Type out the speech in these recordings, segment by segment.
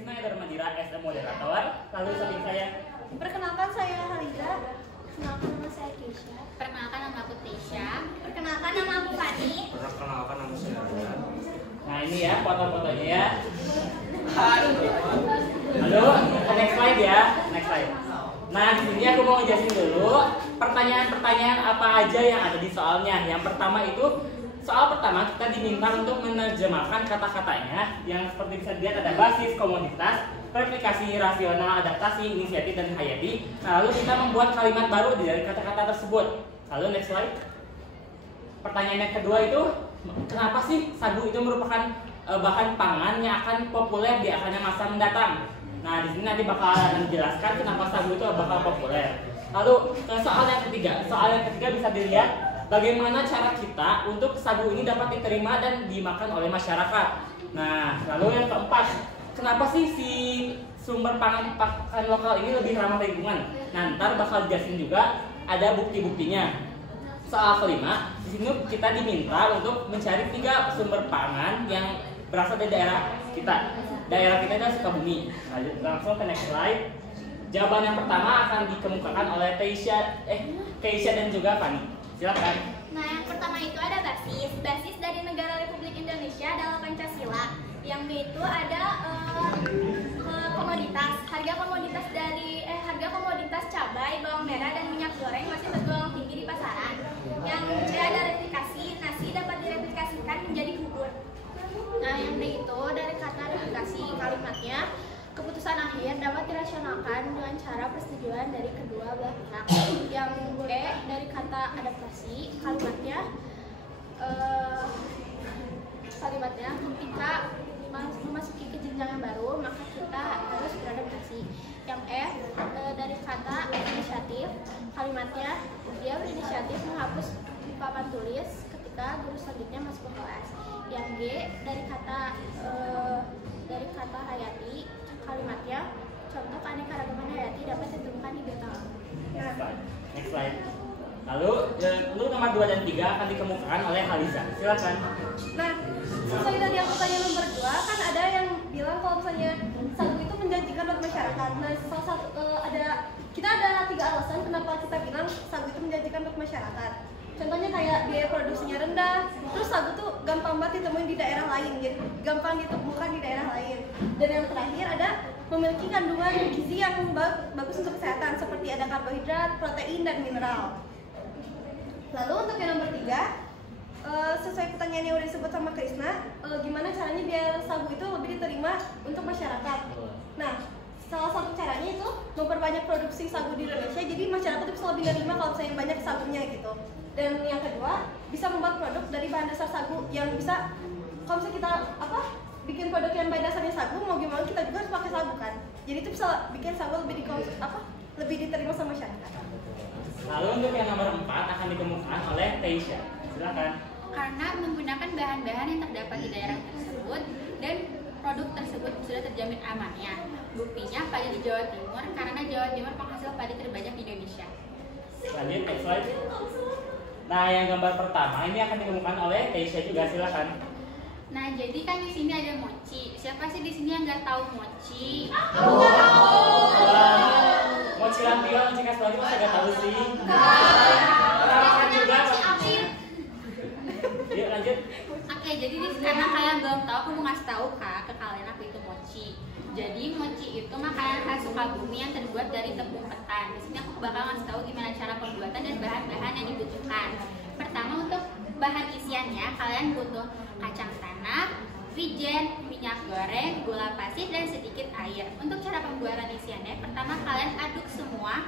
Krisna Darmadira as a moderator. Lalu samping saya. Perkenalkan saya Haliza. Perkenalkan nama saya Keisha. Perkenalkan nama aku Tisha. Perkenalkan nama aku Fani. Perkenalkan nama saya Arya. Nah ini ya foto-fotonya ya. Halo, next slide ya, next slide. Nah di sini aku mau ngejelasin dulu pertanyaan-pertanyaan apa aja yang ada di soalnya. Yang pertama itu soal pertama kita diminta untuk menerjemahkan kata-katanya yang seperti bisa dilihat ada basis, komoditas, replikasi, rasional, adaptasi, inisiatif, dan hayati. Nah, lalu kita membuat kalimat baru dari kata-kata tersebut. Lalu next slide. Pertanyaan yang kedua itu kenapa sih sagu itu merupakan bahan pangan yang akan populer di akhirnya masa mendatang? Nah, di sini nanti bakalan dijelaskan kenapa sagu itu bakal populer. Lalu soal yang ketiga bisa dilihat bagaimana cara kita untuk sagu ini dapat diterima dan dimakan oleh masyarakat. Nah, lalu yang keempat, kenapa sih si sumber pangan lokal ini lebih ramah lingkungan? Nah, ntar bakal dijelasin juga ada bukti-buktinya. Soal kelima, di sini kita diminta untuk mencari 3 sumber pangan yang berasal dari daerah kita. Daerah kita adalah Sukabumi. Langsung ke next slide. Jawaban yang pertama akan dikemukakan oleh Keisha dan juga Fani. Silakan. Nah, yang pertama itu ada basis. Basis dari Negara Republik Indonesia adalah Pancasila. Yang B itu ada komoditas. Harga komoditas cabai, bawang merah, dan minyak goreng masih tergolong tinggi di pasaran. Yang C ada replikasi. Nasi dapat direplikasikan menjadi bubur. Nah, yang D itu dari kata replikasi, kalimatnya keputusan akhir dapat dirasionalkan dengan cara persetujuan dari kedua belah pihak. Yang E dari kata adaptasi, kalimatnya ketika memasuki ke jenjang yang baru maka kita harus beradaptasi. Yang F dari kata inisiatif, kalimatnya dia berinisiatif menghapus papan tulis ketika guru selanjutnya masuk ke kelas. Yang G dari kata hayati, kalimatnya contoh keanekaragaman hayati dapat ditemukan di beta. Next slide. Lalu nomor 2 dan 3 akan dikemukakan oleh Haliza. Silakan. Nah, sesuai tadi aku tanya nomor 2 kan ada yang bilang kalau misalnya sagu itu menjanjikan buat masyarakat. Nah, salah satu kita ada 3 alasan kenapa kita bilang sagu itu menjanjikan buat masyarakat. Contohnya kayak biaya produksinya rendah, terus sagu tuh gampang banget ditemuin di daerah lain, jadi gampang ditemukan di daerah lain. Dan yang terakhir ada memiliki kandungan gizi yang bagus untuk kesehatan, seperti ada karbohidrat, protein, dan mineral. Lalu untuk yang nomor 3, sesuai pertanyaan yang udah disebut sama Krisna, gimana caranya biar sagu itu lebih diterima untuk masyarakat? Nah, salah satu caranya itu memperbanyak produksi sagu di Indonesia, jadi masyarakat itu bisa lebih menerima kalau misalnya banyak sagunya gitu. Dan yang kedua, bisa membuat produk dari bahan dasar sagu yang bisa, kalau misalnya kita bikin produk yang bahan dasarnya sagu, mau gimana kita juga harus pakai sagu kan. Jadi itu bisa bikin sagu lebih diterima sama masyarakat. Lalu untuk yang nomor 4 akan dikemukakan oleh Keisha. Silakan. Karena menggunakan bahan-bahan yang terdapat di daerah tersebut dan produk tersebut sudah terjamin amannya. Buktinya padi di Jawa Timur, karena Jawa Timur penghasil padi terbanyak di Indonesia. Lanjut, next slide. Nah, yang gambar pertama ini akan dikemukakan oleh Keisha juga. Silakan. Nah, jadi kan di sini ada mochi. Siapa sih di sini yang nggak tahu mochi? Mochi lampion, mochi kasbani masa nggak tahu sih? Orang juga. Yuk lanjut. Oke, jadi karena kalian belum tahu, aku mau ngasih tahu ke kalian apa itu mochi. Jadi mochi itu makanan khas Sukabumi yang terbuat dari tepung ketan. Di sini aku bakal ngasih tahu gimana cara pembuatan dan bahan-bahan yang dibutuhkan. Pertama, untuk bahan isiannya kalian butuh kacang tanah, wijen, minyak goreng, gula pasir, dan sedikit air. Untuk cara pembuatan isiannya, pertama kalian aduk semua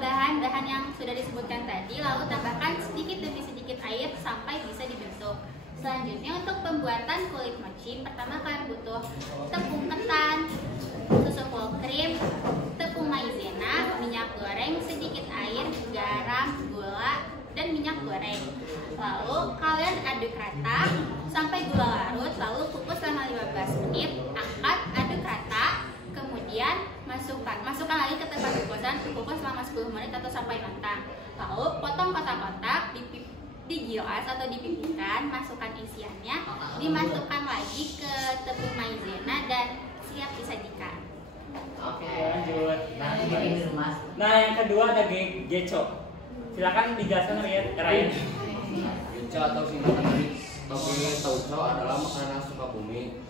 bahan-bahan yang sudah disebutkan tadi, lalu tambahkan sedikit demi sedikit air sampai bisa dibentuk. Selanjutnya untuk pembuatan kulit mochi, pertama kalian butuh tepung ketan, susu full cream, tepung maizena, minyak goreng, sedikit air, garam, gula, dan minyak goreng. Lalu kalian aduk rata sampai gula larut, lalu kukus selama 15 menit, angkat, aduk rata, kemudian masukkan lagi ke tempat kukusan, kukus selama 10 menit atau sampai matang. Lalu potong kotak-kotak, digilas atau dipipihkan, masukkan isiannya, dimasukkan lagi ke tepung maizena dan siap bisa kedua ada Geco. Silakan dijelaskan Ryan. Geco atau singkatan dari toge tauco adalah makanan Sukabumi.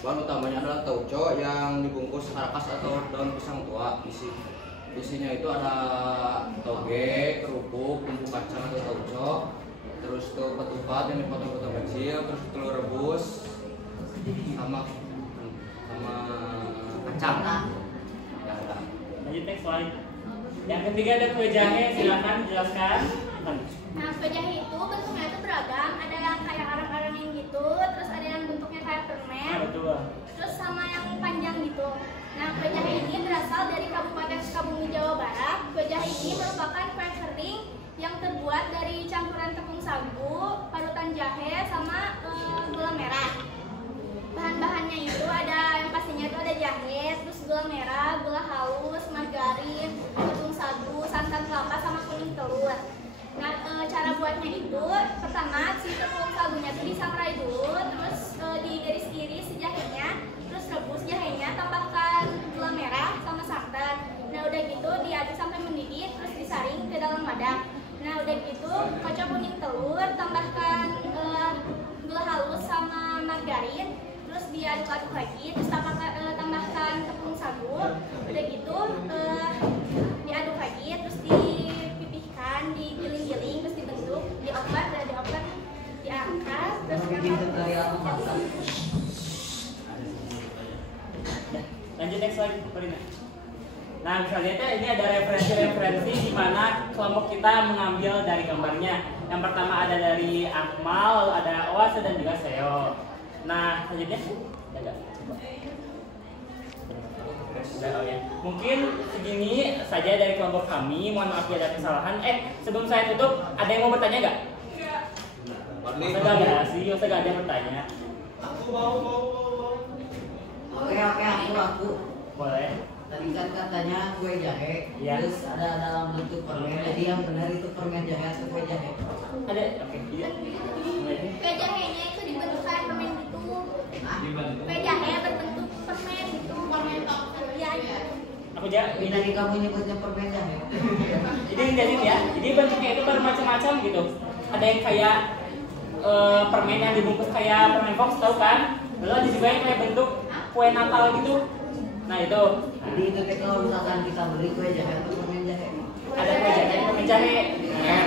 Bahan utamanya adalah tauco yang dibungkus harakas atau daun pisang tua. Isinya itu ada toge, kerupuk, bumbu kacang atau tauco, terus tuh ketupat yang dipotong-potong kecil, terus telur rebus, sama kacang. Ya, Lanjut next slide. Yang ketiga ada kue jahe, silakan jelaskan. Nah, kue jahe itu bentuknya itu beragam. Ada yang kayak arang-arangin gitu, terus ada yang bentuknya kayak permen, Betul. terus sama yang panjang gitu. Nah, kue jahe ini berasal dari Kabupaten Sukabumi, Jawa Barat. Kue jahe ini merupakan kue kering yang terbuat dari campuran tepung sagu, parutan jahe, sama gula merah. Bahan-bahannya itu ada yang pastinya itu ada jahe, terus gula merah, gula halus, margarin, tepung sagu, santan kelapa, sama kuning telur. Nah, cara buatnya itu pertama si tepung sagunya itu disangrai dulu, terus diiris-iris si jahenya, terus rebus jahenya, tambahkan gula merah sama santan. Nah, udah gitu diaduk sampai mendidih, terus disaring ke dalam wadah. Nah, udah gitu kocok kuning telur, tambahkan gula halus sama margarin, terus diaduk-aduk lagi, terus tambahkan tepung sagu. Udah gitu diaduk lagi, terus dipipihkan, digiling-giling, terus dibentuk, dioper, diangkat, terus Lanjut next slide, Marina. Nah, misalnya ini ada referensi di mana kelompok kita mengambil dari gambarnya. Yang pertama ada dari Akmal, ada Oase dan juga Seo. Nah, selanjutnya ada coba. Oh ya. Mungkin segini saja dari kelompok kami. Mohon maaf jika ada kesalahan. Sebelum saya tutup, ada yang mau bertanya nggak? Saya nggak ada bertanya. Oke, aku. Boleh. Tadi kan katanya kue jahe, Ya. terus ada dalam bentuk permen. Jadi yang benar itu permen jahe atau kue jahe? Ada? Oke. Iya. kue jahenya itu dibentuk kayak permen gitu. Kue jahe berbentuk permen gitu. Iya. Aku jawab. Tapi tadi kamu nyebutnya permen jahe. Jadi jadi ya. Jadi bentuknya itu bermacam-macam gitu. Ada yang kayak permen yang dibungkus kayak permen box, tahu kan? Lalu ada juga yang kayak bentuk kue Natal gitu. Nah itu. Jadi itu kalau misalkan kita beli kue jahe atau permen jahe. Ada kue jahe, permen jahe.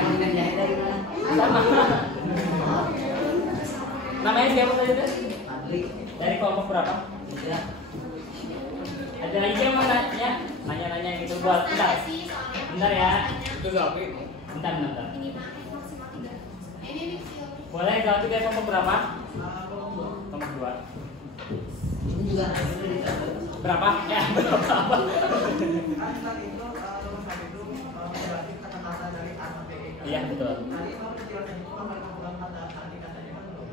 Permen jahe dari mana? Sama. Namanya siapa saja tuh? Adli. Dari kelompok berapa? Tidak. Ada lagi yang mau nanya? Nanya-nanya gitu buat bentar. Bentar ya. Itu Zalfi. Bentar. Ini mah maksimal 3. Ini Boleh kalau tiga kelompok berapa? Kelompok 2. Ini juga ada dari satu. Berapa? Ya, berapa? Iya, betul.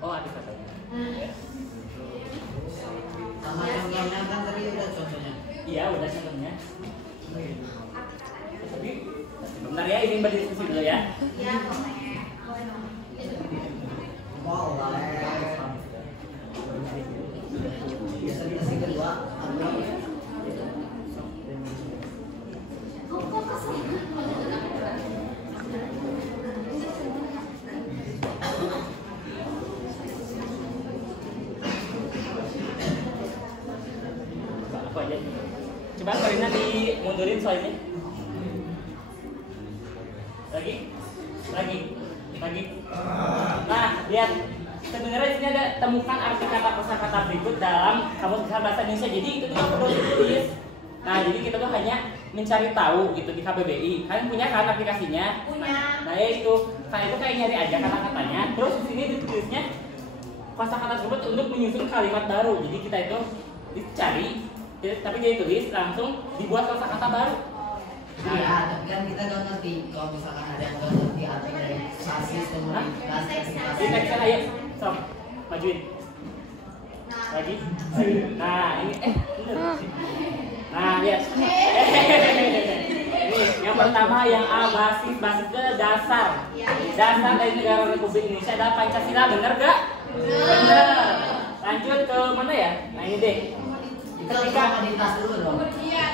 Oh, adik katanya. Ya. Sama contohnya kan tadi udah contohnya. Iya, udah contohnya. Tapi bentar ya, ini berdiskusi dulu ya. ya boleh. Wow, biasa dikasih kedua. Kok kesel? Apa aja? Coba Karina dimundurin slide-nya. Lagi. Nah, lihat. Sebenarnya di sini ada temukan arti kata kosakata berikut dalam Kamus Besar Bahasa Indonesia. Jadi itu tuh perlu ditulis. Nah, jadi kita tuh hanya mencari tahu gitu di KBBI. Kalian punya kan aplikasinya? Punya. Nah, ya itu. Kalian itu kayak nyari aja kata-katanya. Terus di sini ditulisnya kosakata tersebut untuk menyusun kalimat baru. Jadi kita itu dicari, tapi dia tulis langsung dibuat kosakata baru. Iya, tapi kan kita nggak ngerti kalau misalkan ada yang nggak ngerti arti dari sasis komunitas Di teksnya ayo, sok, majuin. Lagi. Nah, ini bener. Nah, lihat. Nih, yang pertama yang A, basis itu dasar. Dasar dari negara Republik Indonesia adalah Pancasila, bener gak? Bener. Lanjut ke mana ya? Nah ini deh. Kita komoditas dulu dong.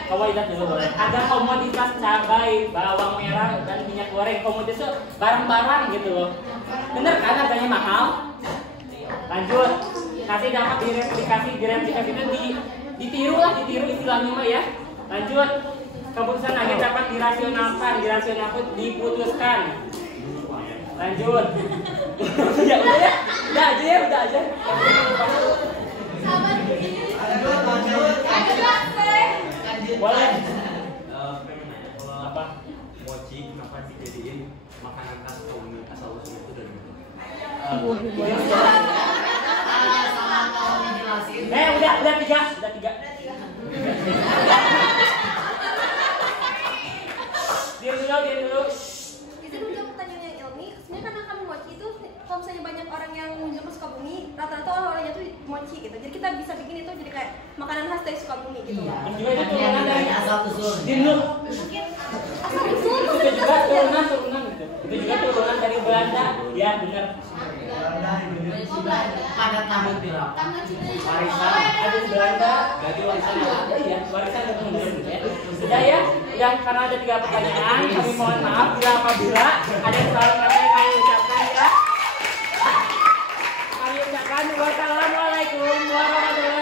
Komoditas dulu boleh. Ada komoditas cabai, bawang merah, dan minyak goreng. Komoditas itu barang-barang gitu loh. Bener kan harganya mahal? Lanjut. Nanti dapat direplikasi itu ditiru istilahnya mah ya. Lanjut. Keputusan akhir dapat dirasionalkan, diputuskan. Lanjut. Ya udah ya. Udah aja. Boleh. Apa? Mochi kenapa dijadiin makanan khas kaum asal usul itu dari mana? Sama kalau dijelasin. Udah tiga. Diam dulu. Izin menjawab pertanyaan yang Ilmi. Sebenarnya karena kami mochi itu, kalau misalnya banyak orang yang menunjuk ke Sukabumi, rata-rata orang-orangnya tuh mochi gitu. Jadi kita bisa bikin itu jadi kayak makanan khas dari Sukabumi gitu. Iya. Juga itu turunan dari asal usul. Diam dulu. Mungkin asal usul tuh Itu juga turunan gitu. Itu juga turunan dari Belanda. Ya benar. Pada tahun bilang. Warisan ada di Belanda. Berarti warisan ada ya. Warisan ada benar gitu ya. Sudah ya. Udah karena ada 3 pertanyaan. Kami mohon maaf bila apabila ada kesalahan kata yang kami ucapkan ya. Kami ucapkan wassalamualaikum warahmatullahi